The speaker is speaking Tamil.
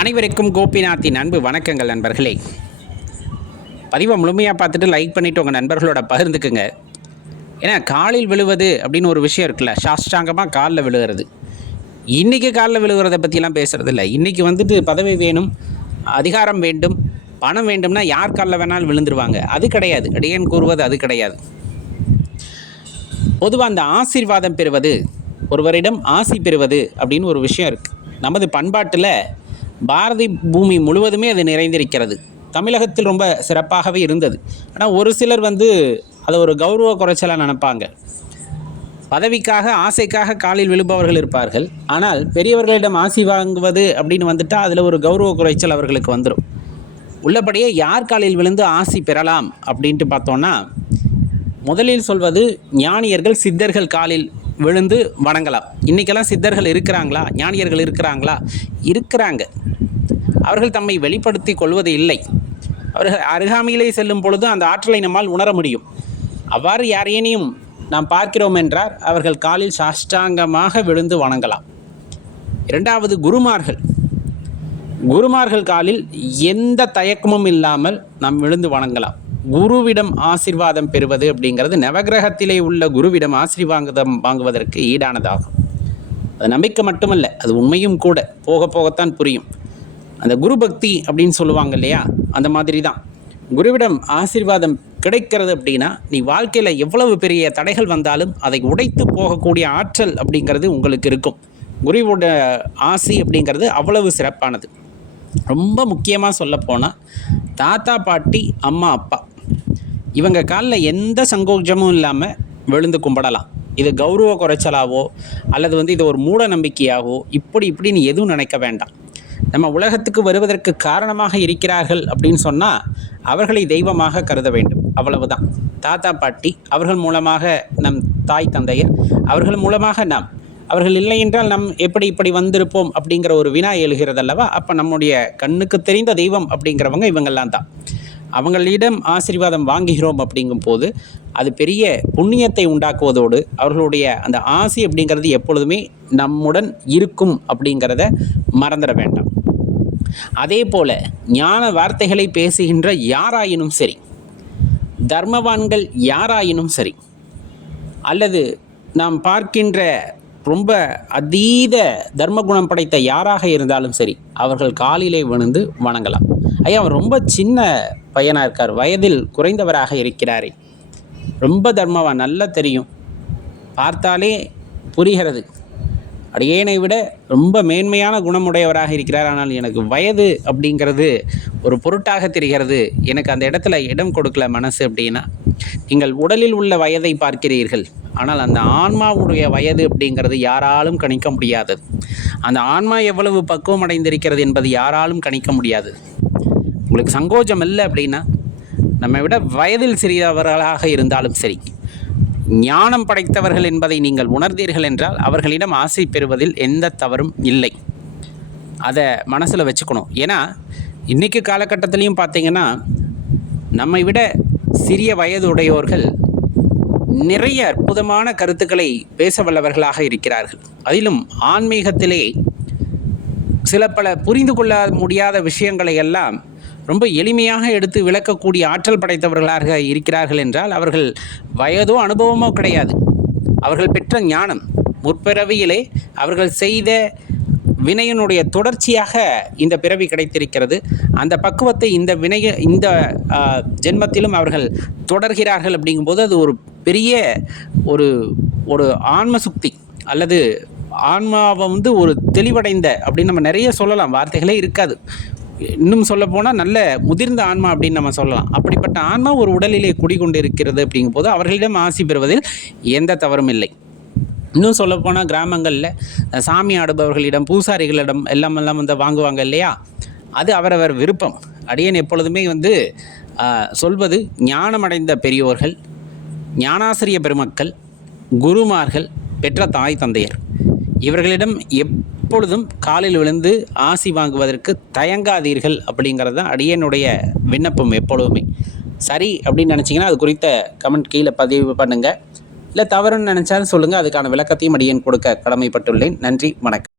அனைவருக்கும் கோபிநாத்தின் அன்பு வணக்கங்கள் நண்பர்களே. பதிவை முழுமையாக பார்த்துட்டு லைக் பண்ணிவிட்டு உங்கள் நண்பர்களோட பகிர்ந்துக்குங்க. ஏன்னா காலில் விழுவது அப்படின்னு ஒரு விஷயம் இருக்குல்ல, சாஷ்டாங்கமாக காலில் விழுகிறது. இன்றைக்கி காலில் விழுகிறத பற்றிலாம் பேசுகிறது இல்லை. இன்றைக்கி வந்துட்டு பதவி வேணும், அதிகாரம் வேண்டும், பணம் வேண்டும்னா யார் காலில் வேணாலும் விழுந்துருவாங்க. அது கிடையாது. அடியேன் கூறுவது அது கிடையாது. பொதுவாக அந்த ஆசீர்வாதம் பெறுவது, ஒருவரிடம் ஆசி பெறுவது அப்படின்னு ஒரு விஷயம் இருக்குது. நமது பண்பாட்டில் பாரதி பூமி முழுவதுமே அது நிறைந்திருக்கிறது. தமிழகத்தில் ரொம்ப சிறப்பாகவே இருந்தது. ஆனால் ஒரு சிலர் அதை ஒரு கௌரவ குறைச்சலாக நினைப்பாங்க. பதவிக்காக ஆசைக்காக காலில் விழுபவர்கள் இருப்பார்கள். ஆனால் பெரியவர்களிடம் ஆசி வாங்குவது அப்படின்னு வந்துட்டால் அதில் ஒரு கௌரவ குறைச்சல் அவர்களுக்கு வந்துடும். உள்ளபடியே யார் காலில் விழுந்து ஆசி பெறலாம் அப்படின்ட்டு பார்த்தோன்னா, முதலில் சொல்வது ஞானியர்கள் சித்தர்கள் காலில் விழுந்து வணங்கலாம். இன்றைக்கெல்லாம் சித்தர்கள் இருக்கிறாங்களா, ஞானியர்கள் இருக்கிறாங்களா? இருக்கிறாங்க. அவர்கள் தம்மை வெளிப்படுத்தி கொள்வது இல்லை. அவர்கள் அருகாமையிலே செல்லும் பொழுது அந்த ஆற்றலை நம்மால் உணர முடியும். அவ்வாறு யாரேனையும் நாம் பார்க்கிறோம் என்றால் அவர்கள் காலில் சாஷ்டாங்கமாக விழுந்து வணங்கலாம். இரண்டாவது, குருமார்கள் காலில் எந்த தயக்கமும் இல்லாமல் நாம் விழுந்து வணங்கலாம். குருவிடம் ஆசீர்வாதம் பெறுவது அப்படிங்கிறது நவகிரகத்திலே உள்ள குருவிடம் ஆசீர்வாதம் வாங்குவதற்கு ஈடானதாகும். அது நம்பிக்கை மட்டுமல்ல, அது உண்மையும் கூட. போக போகத்தான் புரியும். அந்த குரு பக்தி அப்படின்னு சொல்லுவாங்க இல்லையா, அந்த மாதிரி தான். குருவிடம் ஆசீர்வாதம் கிடைக்கிறது அப்படின்னா நீ வாழ்க்கையில் எவ்வளவு பெரிய தடைகள் வந்தாலும் அதை உடைத்து போகக்கூடிய ஆற்றல் அப்படிங்கிறது உங்களுக்கு இருக்கும். குருவோட ஆசி அப்படிங்கிறது அவ்வளவு சிறப்பானது. ரொம்ப முக்கியமாக சொல்லப்போனால் தாத்தா பாட்டி அம்மா அப்பா இவங்க காலில் எந்த சங்கோஜமும் இல்லாமல் விழுந்து கும்பிடலாம். இது கௌரவ குறைச்சலாவோ அல்லது இது ஒரு மூட நம்பிக்கையாகவோ இப்படின்னு எதுவும் நினைக்க வேண்டாம். நம்ம உலகத்துக்கு வருவதற்கு காரணமாக இருக்கிறார்கள் அப்படின்னு சொன்னால் அவர்களை தெய்வமாக கருத வேண்டும். அவ்வளவுதான். தாத்தா பாட்டி அவர்கள் மூலமாக நம் தாய் தந்தையர், அவர்கள் மூலமாக நாம், அவர்கள் இல்லை என்றால் நம் இப்படி வந்திருப்போம் அப்படிங்கிற ஒரு வினா எழுகிறதல்லவா. அப்போ நம்முடைய கண்ணுக்கு தெரிந்த தெய்வம் அப்படிங்கிறவங்க இவங்கெல்லாம் தான். அவங்களிடம் ஆசீர்வாதம் வாங்குகிறோம் அப்படிங்கும் போது அது பெரிய புண்ணியத்தை உண்டாக்குவதோடு அவர்களுடைய அந்த ஆசி அப்படிங்கிறது எப்பொழுதுமே நம்முடன் இருக்கும் அப்படிங்கிறத மறந்துட வேண்டாம். அதே போல ஞான வார்த்தைகளை பேசுகின்ற யாராயினும் சரி, தர்மவான்கள் யாராயினும் சரி, அல்லது நாம் பார்க்கின்ற ரொம்ப அதீத தர்மகுணம் படைத்த யாராக இருந்தாலும் சரி, அவர்கள் காலிலே விழுந்து வணங்கலாம். ஐயா, அவன் ரொம்ப சின்ன பையனாக இருக்கார், வயதில் குறைந்தவராக இருக்கிறாரே, ரொம்ப தர்மவான், நல்லா தெரியும், பார்த்தாலே புரிகிறது, அடியேனை விட ரொம்ப மேன்மையான குணமுடையவராக இருக்கிறார். ஆனால் எனக்கு வயது அப்படிங்கிறது ஒரு பொருட்டாக தெரிகிறது, எனக்கு அந்த இடத்துல இடம் கொடுக்கல மனசு அப்படின்னா, நீங்கள் உடலில் உள்ள வயதை பார்க்கிறீர்கள், ஆனால் அந்த ஆன்மாவுடைய வயது அப்படிங்கிறது யாராலும் கணிக்க முடியாதது. அந்த ஆன்மா எவ்வளவு பக்குவம் அடைந்திருக்கிறது என்பது யாராலும் கணிக்க முடியாது. உங்களுக்கு சங்கோஜம் இல்லை அப்படின்னா, நம்மை விட வயதில் சிறியவர்களாக இருந்தாலும் சரி, ஞானம் படைத்தவர்கள் என்பதை நீங்கள் உணர்ந்தீர்கள் என்றால் அவர்களிடம் ஆசை பெறுவதில் எந்த தவறும் இல்லை. அதை மனசில் வச்சுக்கணும். ஏன்னா இன்றைக்கி காலகட்டத்திலையும் பார்த்தீங்கன்னா நம்மை விட சிறிய வயதுடையோர்கள் நிறைய அற்புதமான கருத்துக்களை பேச வல்லவர்களாக இருக்கிறார்கள். அதிலும் ஆன்மீகத்திலே சில பல புரிந்து கொள்ள முடியாத விஷயங்களை எல்லாம் ரொம்ப எளிமையாக எடுத்து விளக்கக்கூடிய ஆற்றல் படைத்தவர்களாக இருக்கிறார்கள் என்றால் அவர்கள் வயதோ அனுபவமோ கிடையாது. அவர்கள் பெற்ற ஞானம் முற்பிறவியிலே அவர்கள் செய்த வினையினுடைய தொடர்ச்சியாக இந்த பிறவி கிடைத்திருக்கிறது. அந்த பக்குவத்தை இந்த ஜென்மத்திலும் அவர்கள் தொடர்கிறார்கள். அப்படிங்கும்போது அது ஒரு பெரிய ஒரு ஆன்ம சுக்தி அல்லது ஆன்மாவை ஒரு தெளிவடைந்த அப்படின்னு நம்ம நிறைய சொல்லலாம். வார்த்தைகளே இருக்காது. இன்னும் சொல்ல போனால் நல்ல முதிர்ந்த ஆன்மா அப்படின்னு நம்ம சொல்லலாம். அப்படிப்பட்ட ஆன்மா ஒரு உடலிலே குடிகொண்டு இருக்கிறது. அப்படிங்கும்போது அவர்களிடம் ஆசி பெறுவதில் எந்த தவறும் இல்லை. இன்னும் சொல்லப்போனால் கிராமங்களில் சாமி ஆடுபவர்களிடம், பூசாரிகளிடம் எல்லாம் வாங்குவாங்க இல்லையா, அது அவரவர் விருப்பம். அடியேன் எப்பொழுதுமே சொல்வது, ஞானமடைந்த பெரியோர்கள், ஞானாசிரிய பெருமக்கள், குருமார்கள், பெற்ற தாய் தந்தையர், இவர்களிடம் எப்பொழுதும் காலில் விழுந்து ஆசி வாங்குவதற்கு தயங்காதீர்கள் அப்படிங்கிறது தான் அடியனுடைய விண்ணப்பம் எப்பொழுதுமே. சரி அப்படின்னு நினச்சிங்கன்னா அது குறித்த கமெண்ட் கீழே பதிவு பண்ணுங்கள். இல்லை தவறுன்னு நினச்சாலும் சொல்லுங்கள். அதுக்கான விளக்கத்தையும் அடியேன் கொடுக்க கடமைப்பட்டுள்ளேன். நன்றி, வணக்கம்.